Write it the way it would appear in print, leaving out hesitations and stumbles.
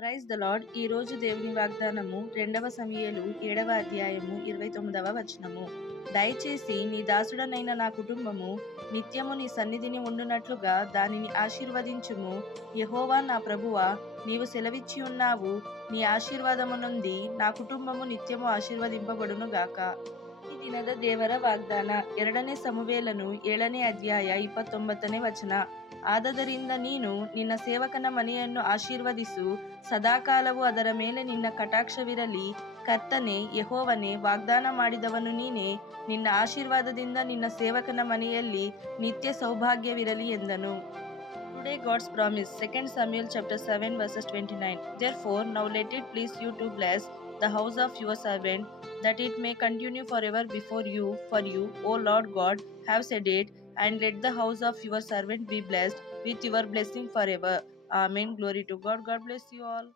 Praise the lord. ఈ రోజు దేవుని వాగ్దానము 2వ సమూయేలు 7వ అధ్యాయము 29వ వచనము. దయచేసి నీ దాసుడనైన నా కుటుంబము నిత్యము నీ సన్నిధిని ఉండునట్లుగా దానిని ఆశీర్వదించుము. యెహోవా నా ప్రభువా, నీవు సెలవిచ్చి ఉన్నావు, నీ ఆశీర్వాదము నుండి నా కుటుంబము నిత్యము ಆಶೀರ್ವದಿಸಲ್ಪಡುನು ಗಾಕ. ಈ ದಿನದ ದೇವರ ವಾಗ್ದಾನ 2ನೇ ಸಮುವೇಲನು 7ನೇ ಅಧ್ಯಾಯ 29ನೇ ವಚನ. ಆದದರಿಂದ ನೀನು ನಿನ್ನ ಸೇವಕನ ಮನೆಯನ್ನು ಆಶೀರ್ವದಿಸು, ಸದಾಕಾಲವೂ ಅದರ ಮೇಲೆ ನಿನ್ನ ಕಟಾಕ್ಷವಿರಲಿ. ಕರ್ತನೇ, ಯೆಹೋವನೇ, ವಾಗ್ದಾನ ಮಾಡಿದವನು ನೀನೇ. ನಿನ್ನ ಆಶೀರ್ವಾದದಿಂದ ನಿನ್ನ ಸೇವಕನ ಮನೆಯಲ್ಲಿ ನಿತ್ಯ ಸೌಭಾಗ್ಯವಿರಲಿ ಎಂದನು. Today God's promise, 2 Samuel chapter 7 verses 29. Therefore now let it please you to bless the house of your servant, that it may continue forever before you. For you, O Lord God, have said it, and let the house of your servant be blessed with your blessing forever. Amen. Glory to God. God bless you all.